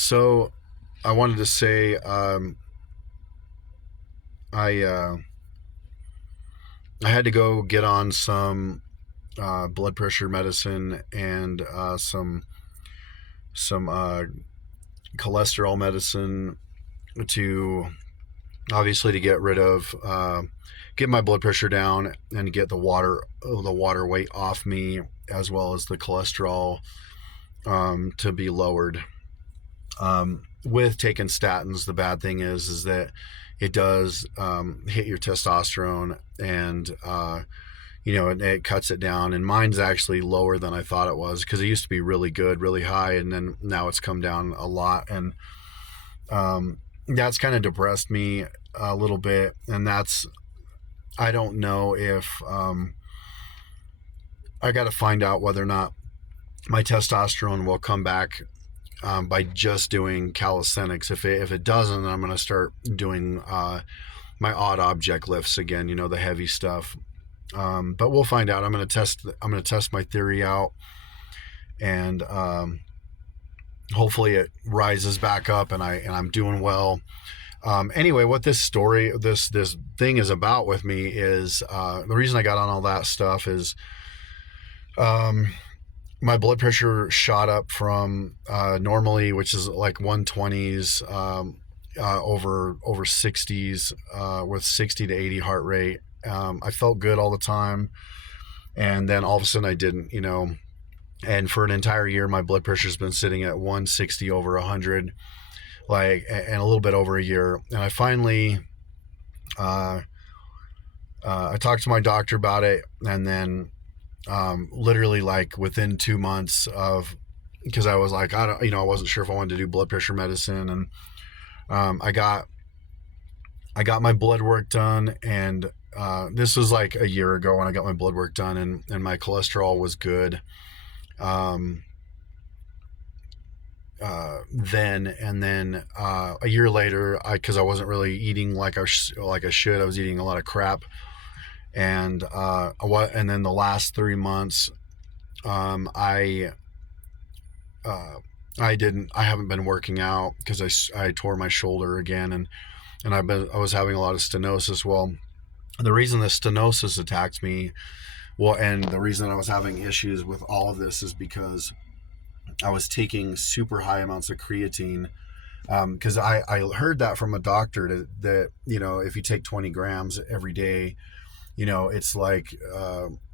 So I wanted to say I I had to go get on some blood pressure medicine and some cholesterol medicine to obviously to get rid of get my blood pressure down and get the water weight off me, as well as the cholesterol to be lowered. With taking statins, the bad thing is that it does hit your testosterone, and it cuts it down. And mine's actually lower than I thought it was, because it used to be really good, really high, and then now it's come down a lot. And that's kind of depressed me a little bit. And I don't know if I got to find out whether or not my testosterone will come back by just doing calisthenics. If it doesn't, then I'm going to start doing my odd object lifts again. The heavy stuff. But we'll find out. I'm going to test my theory out, and hopefully it rises back up, and I'm doing well. Anyway, what this thing is about with me is the reason I got on all that stuff is my blood pressure shot up from normally, which is like 120s, over 60s, with 60 to 80 heart rate. I felt good all the time, and then all of a sudden I didn't. And for an entire year, my blood pressure's been sitting at 160 over 100, and a little bit over a year. And I finally, I talked to my doctor about it, and then literally like within 2 months of, because I was like, I wasn't sure if I wanted to do blood pressure medicine, and I got my blood work done, and this was like a year ago when I got my blood work done, and my cholesterol was good. Then a year later, because I wasn't really eating like I should, I was eating a lot of crap, and then the last 3 months, I haven't been working out because I tore my shoulder again, and I was having a lot of stenosis. Well, the reason the stenosis attacked me, and the reason I was having issues with all of this, is because I was taking super high amounts of creatine. Because I heard that from a doctor that if you take 20 grams every day, it's like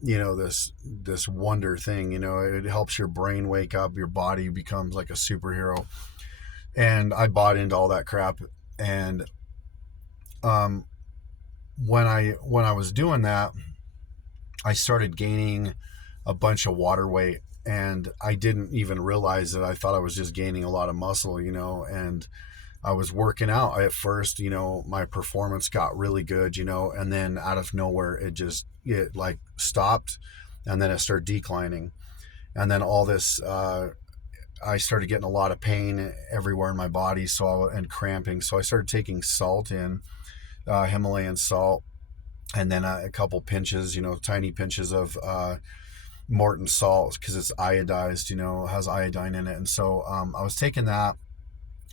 this wonder thing. It helps your brain wake up, your body becomes like a superhero. And I bought into all that crap. And when I was doing that, I started gaining a bunch of water weight, and I didn't even realize it. I thought I was just gaining a lot of muscle, and I was working out at first. My performance got really good, and then out of nowhere it like stopped, and then it started declining. And then all this, I started getting a lot of pain everywhere in my body, and cramping. So I started taking salt in, Himalayan salt, and then a couple pinches, tiny pinches of Morton salt, because it's iodized, has iodine in it. And so I was taking that,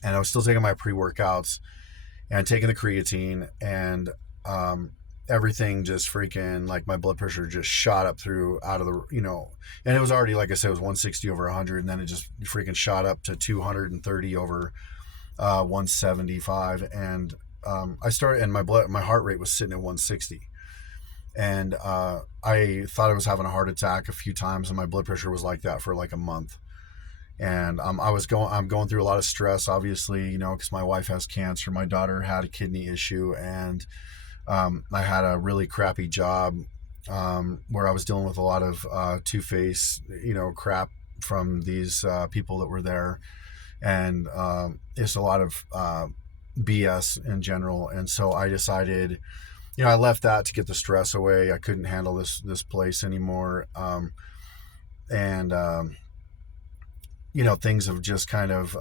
and I was still taking my pre-workouts and taking the creatine, and everything just freaking, like, my blood pressure just shot up out of the, and it was already, like I said, it was 160 over 100, and then it just freaking shot up to 230 over 175. And I started, and my heart rate was sitting at 160. And I thought I was having a heart attack a few times, and my blood pressure was like that for like a month. And I'm going through a lot of stress, obviously, because my wife has cancer, my daughter had a kidney issue, and I had a really crappy job where I was dealing with a lot of two-face, crap from these people that were there, and it's a lot of BS in general. And so I decided, I left that to get the stress away. I couldn't handle this place anymore. And things have just kind of,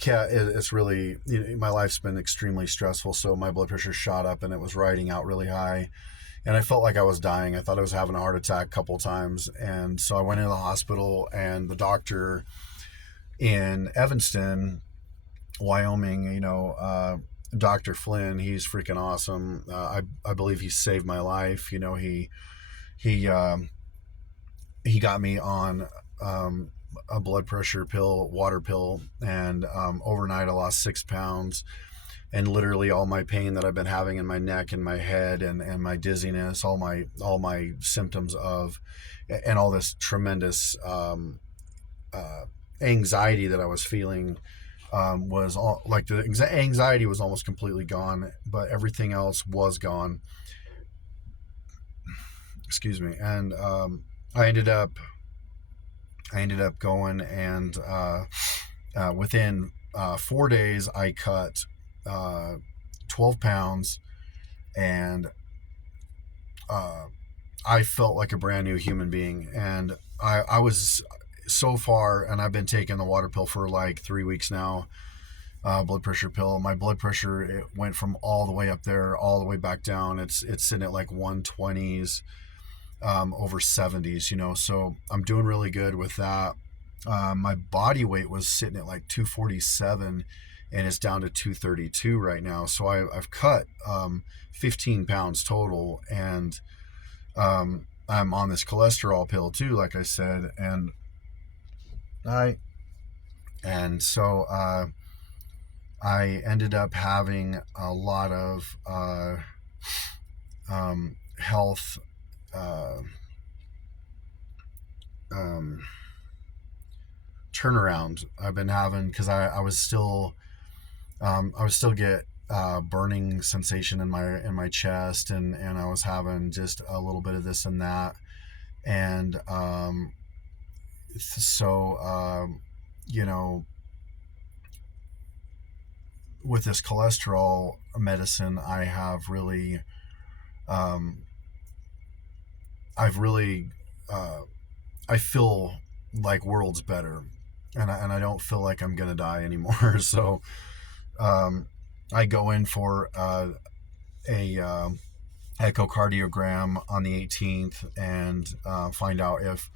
it's really, my life's been extremely stressful. So my blood pressure shot up, and it was riding out really high, and I felt like I was dying. I thought I was having a heart attack a couple times. And so I went into the hospital, and the doctor in Evanston, Wyoming. Dr. Flynn, he's freaking awesome. I believe he saved my life. He he got me on a blood pressure pill, water pill, and overnight I lost 6 pounds. And literally all my pain that I've been having in my neck and my head and my dizziness, all my symptoms of, and all this tremendous uh, anxiety that I was feeling, was all like the anxiety was almost completely gone, but everything else was gone. Excuse me. And I ended up going, and within 4 days I cut 12 pounds, and uh, I felt like a brand new human being. And I was so far, and I've been taking the water pill for like 3 weeks now, blood pressure pill. My blood pressure, it went from all the way up there, all the way back down. It's sitting at like 120s, over 70s, so I'm doing really good with that. My body weight was sitting at like 247, and it's down to 232 right now. So I've cut 15 pounds total, and I'm on this cholesterol pill too, like I said, I and so I ended up having a lot of health uh, um, turnaround I've been having, because I was still I would still get burning sensation in my chest, and I was having just a little bit of this and that, and so you know with this cholesterol medicine, um, I've really I feel like worlds better, and I don't feel like I'm gonna die anymore. So um, I go in for a echocardiogram on the 18th, and find out if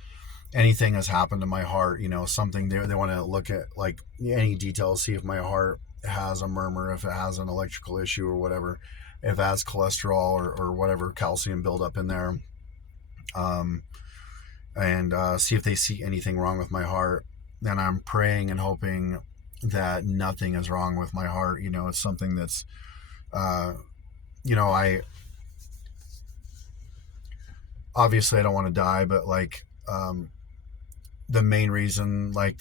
anything has happened to my heart. Something they want to look at, like any details, see if my heart has a murmur, if it has an electrical issue or whatever, if it has cholesterol or whatever calcium buildup in there, um, and see if they see anything wrong with my heart. And I'm praying and hoping that nothing is wrong with my heart. It's something that's, uh, I obviously I don't want to die, but like, the main reason, like,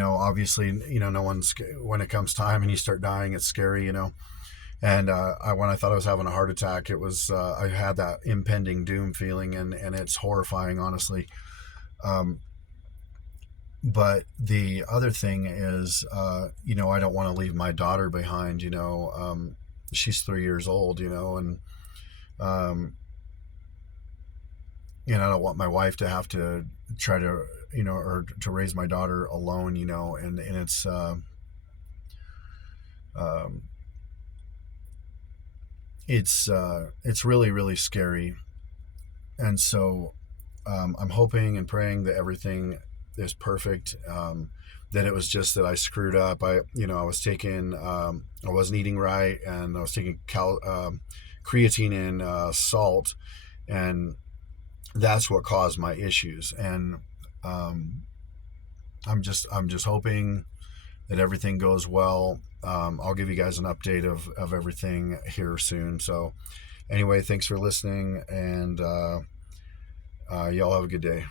obviously, no one's, when it comes time and you start dying, it's scary. And when I thought I was having a heart attack, it was, I had that impending doom feeling, and it's horrifying, honestly. Um, but the other thing is, I don't want to leave my daughter behind. She's 3 years old, um, and I don't want my wife to have to try to, or to raise my daughter alone, and um, it's really, really scary. And so I'm hoping and praying that everything is perfect. That it was just that I screwed up. I was taking, I wasn't eating right, and I was taking creatine and salt, and that's what caused my issues. And um, I'm just hoping that everything goes well. I'll give you guys an update of everything here soon. So anyway, thanks for listening, and y'all have a good day.